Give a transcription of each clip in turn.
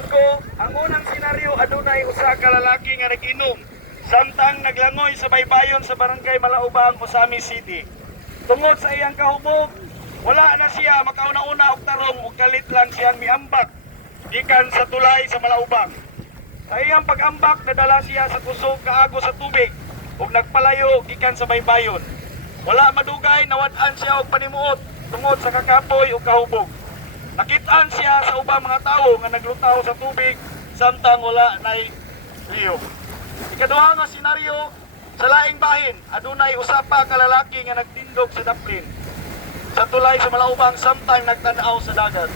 Sulod ko, ang unang senaryo adunay usa ka lalaki nga nag-inom samtang naglangoy sa baybayon sa barangay Malaubang, Osami City. Tungod sa iyang kahubog, wala na siya makauna-una og tarong ug kalit lang siyang miambak gikan sa tulay sa Malaubang. Sa iyang pag-ambak, nadala siya sa kusog kaago sa tubig ug nagpalayo gikan sa baybayon. Wala madugay nawad-an siya og panimuot tungod sa kakapoy ug kahubog. Nakitaan siya sa ubang mga tao nga naglutaw sa tubig samtang wala nay liyo. Ikaduha nga senaryo, sa laing bahin adunay usa pa ka lalaki nga nagtindog sa daplin sa tulay sa Malaubang samtang nagtan-aw sa dagat.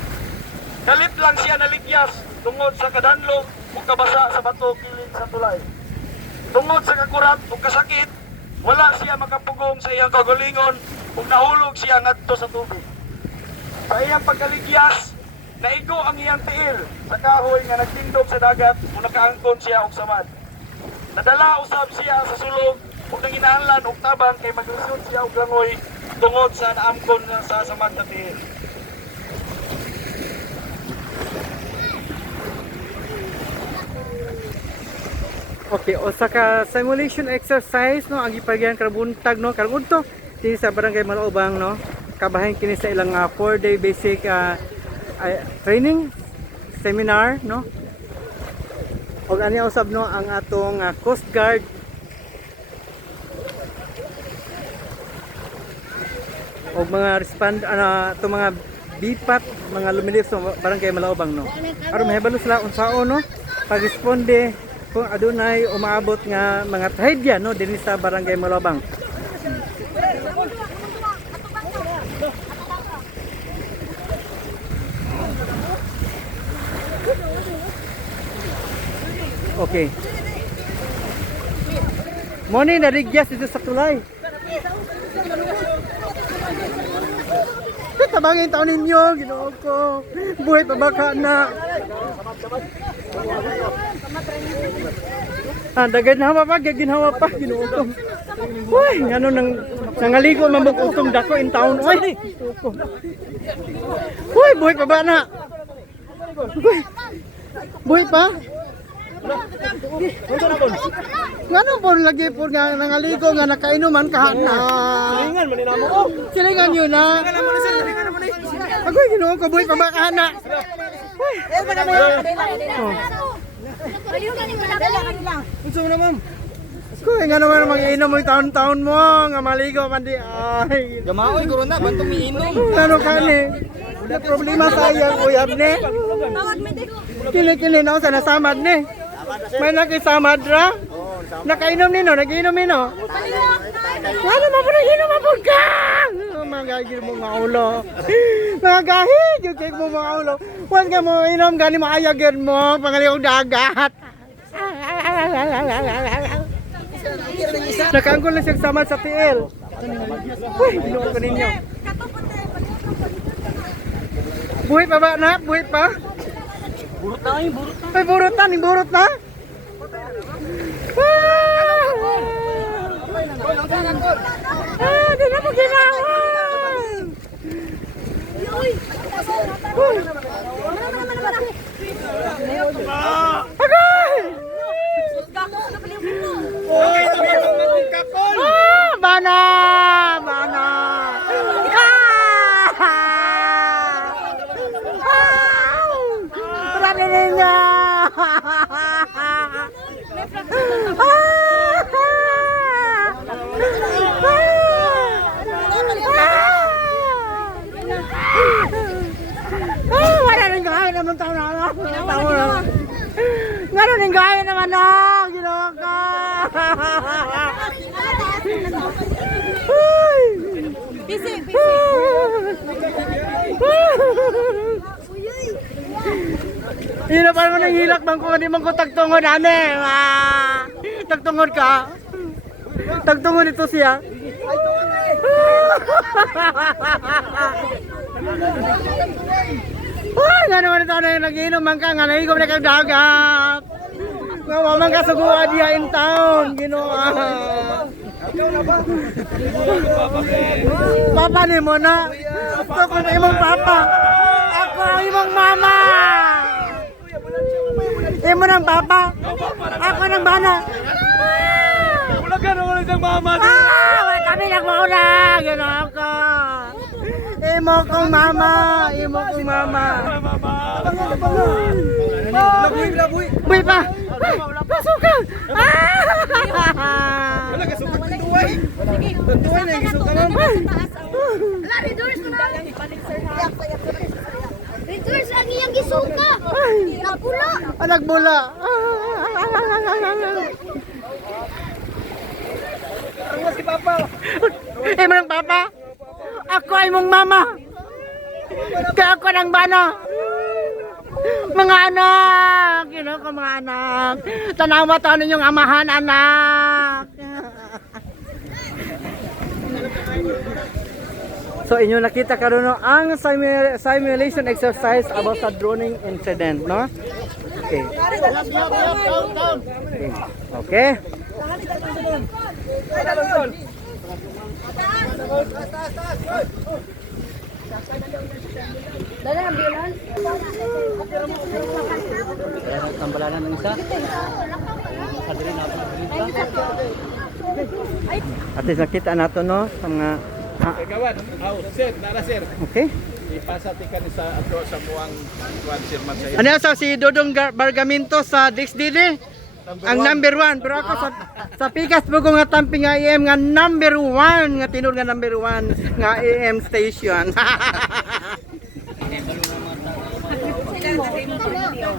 Kalit lang siya naligyas tungod sa kadanlog o kabasa sa bato kiling sa tulay. Tungod sa kakurat o kasakit, wala siya makapugong sa iyang kagalingon ug nahulog siya ngadto sa tubig. Sa iyang pagkaligyas, naigo ang iyang tiil sa kahoy nga nagtindog sa dagat o nakaangkon siya og samad. Nadala usab siya sa sulog ug nanginahanglan og tabang kay maglusot siya og langoy tungod sa naamkon sa samad na tiil. Okay, o sa ka simulation exercise no ang gipagyan karbuntag no karong udto dinhi sa barangay Malaubang no. Kabahin kini sa ilang 4-day basic training seminar no. Og ani usab no ang atong Coast Guard og mga respond to mga bipat mga lumilip sa barangay Malaubang no. Aron mahibalo sila unsaon no pag-responde kung adunay umaabot nga mga trahedya no dinhi sa barangay Malaubang. Okay. Moni narigyas dito sa tulay. Tabangin taon ninyo, Ginoo ko. Buhay pa baka na. Dagad na hawa pa, gaginawa pa, Ginoo ko. Uy, ano nang nangaligo mambog utong dako in town. Uy, uy, buhay pa ba na? Buhay pa? Ngano po lagi po nga nangaligo nga nakainuman kahan na. Silingan man namo ko. Silingan yun na. Ako Ginoo ko buhay pa ba kahan na. Uy. Unsa man ma'am? Kuy nga naman mag-inom mo taon-taon mo nga maligo man di ay. Gamaoy guro na bantong miinom. Ano kani? May problema sa iyang uyab ni. Kini-kini na sa nasamad ni. May nakisamad ra? Nakainom nino, nagiinom nino. Wala mo na inom mapud ka. Magagil mo nga ulo. Magahig yung cake mo mga ulo. Huwag ka mo inom gani maayagin mo pangaliog dagat. Nakaangkol na siyang samad sa tiil. Uy, binuon ko ninyo. Buhay pa ba na? Buhay pa? Burot na ay, burot na. Ay, burot na, burot na. Di na mo ginawan. Agay! Okay, tumibog na kong kakol. Bana! Bana! Marami ninyo! Wala rin gaya naman taon na. Nga rin gaya naman na. Ginoo ka. Busy. Yun na parang nang hilak bang kung hindi man ko tagtungod ane. Tagtungod ka. Tagtungod ito siya. Nga naman ito na nag-inom man ka nga nahigom na kang dagat. Nga mamang kasuguan diya in town. Ginoa. Papa ni mo na. Ito ko na imong papa. Ako ang imong mama. ng papa. Ako ng bana. Wala ka naman isang mama. Wala kami nagmauna. Gano'n ako. Imo kong mama. Imo kong mama. Laboy. Buy pa. Pasukan. Wala ka sukot ng duway. Ng duway na gisok ka lang. Ala, redoors ko na. Redoors ang iyang gisuka. Napula. Nagbula. Ano si Papa? Imo ng papa. Ako ay mong mama. Kaya ako ng bana. Mga anak. Gino ko mga anak. Tanawa to ninyong amahan, anak. So inyo nakita karon no ang simulation exercise about sa droning incident, no? Okay. Okay. Dala ang ambulance. Tambalanan ng isa. At least nakita nato no sa mga Kawan, sir, nara sir. okay. Ipasatikan ni sa ato sa muang kuan sir man sa Ano sa si Dodong Bargaminto sa DixDD? Ang number 1 pero ako sa Pikas po ko nga tamping nga AM nga number 1 nga tinud nga number 1 nga AM station.